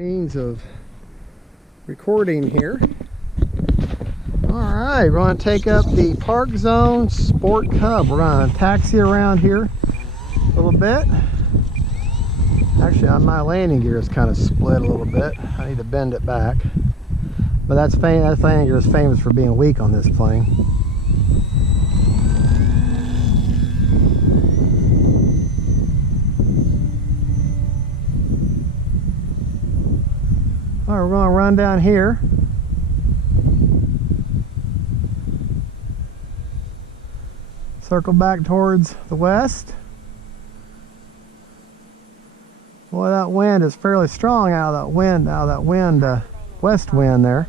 Means of recording here. Alright, we're going to take up the ParkZone Sport Cub. We're going to taxi around here a little bit. Actually, my landing gear is kind of split a little bit. I need to bend it back. But that landing gear is famous for being weak on this plane. Alright, we're going to run down here. Circle back towards the west. Boy, that wind is fairly strong out of that wind, west wind there.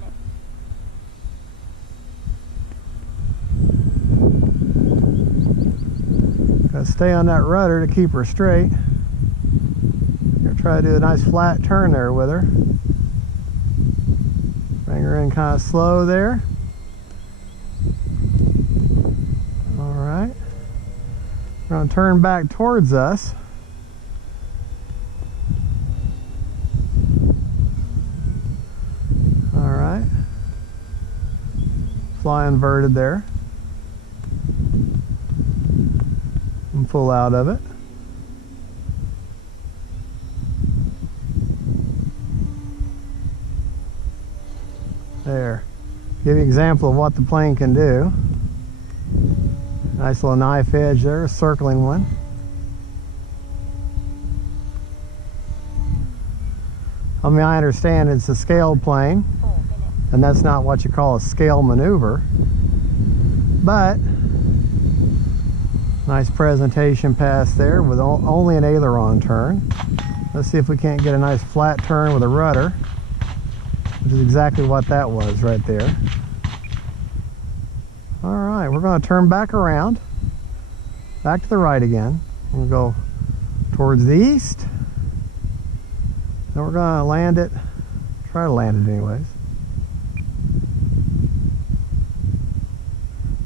Gotta stay on that rudder to keep her straight. Gonna try to do a nice flat turn there with her. Bring her in kind of slow there. Alright. We're going to turn back towards us. Alright. Fly inverted there. And pull out of it. There. Give you an example of what the plane can do. Nice little knife edge there, a circling one. I mean, I understand it's a scaled plane, and that's not what you call a scale maneuver. But, nice presentation pass there with only an aileron turn. Let's see if we can't get a nice flat turn with a rudder, which is exactly what that was right there. Alright, we're going to turn back around, back to the right again. We'll go towards the east. Then we're going to land it, try to land it anyways.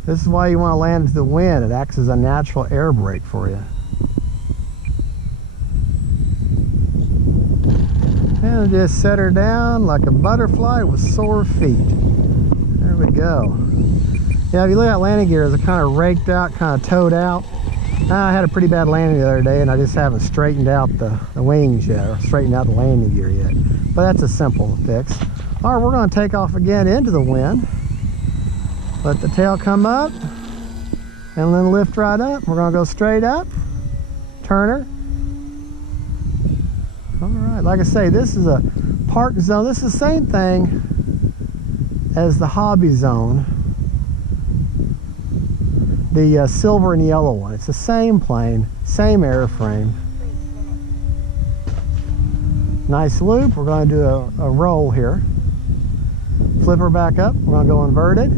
This is why you want to land to the wind. It acts as a natural air brake for you. And just set her down like a butterfly with sore feet. There we go. Yeah, if you look at landing gear, it's kind of raked out, kind of towed out. I had a pretty bad landing the other day, and I just haven't straightened out the wings yet, or straightened out the landing gear yet. But that's a simple fix. All right, we're going to take off again into the wind. Let the tail come up, and then lift right up. We're going to go straight up, turn her. All right, like I say, this is a ParkZone. This is the same thing as the Hobby Zone. The silver and yellow one. It's the same plane, same airframe. Nice loop. We're going to do a roll here. Flip her back up. We're going to go inverted.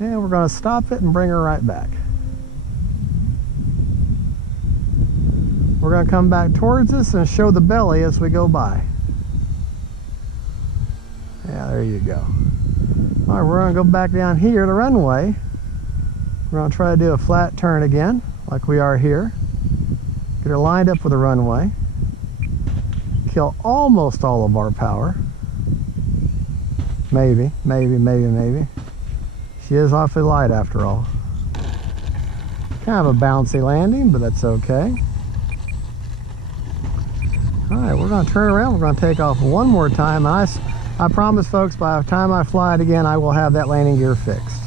And we're going to stop it and bring her right back. We're going to come back towards us and show the belly as we go by. Yeah, there you go. All right, we're going to go back down here, the runway. We're going to try to do a flat turn again, like we are here. Get her lined up with the runway. Kill almost all of our power. Maybe. She is awfully light after all. Kind of a bouncy landing, but that's okay. All right, we're going to turn around. We're going to take off one more time. I promise, folks, by the time I fly it again, I will have that landing gear fixed.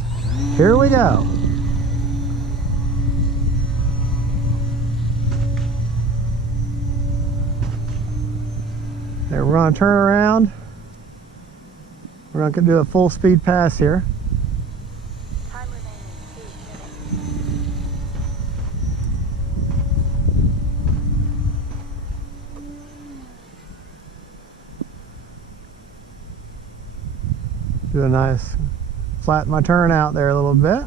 Here we go. There, we're going to turn around. We're going to do a full speed pass here. Time remaining 2 minutes. Do a nice, flatten my turn out there a little bit.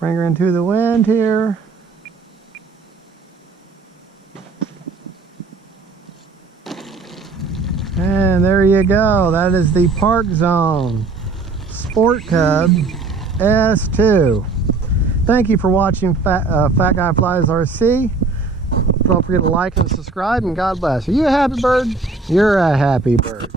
Bring her into the wind here. And there you go. That is the ParkZone Sport Cub S2. Thank you for watching Fat Guy Flies RC. Don't forget to like and subscribe, and God bless. Are you a happy bird? You're a happy bird.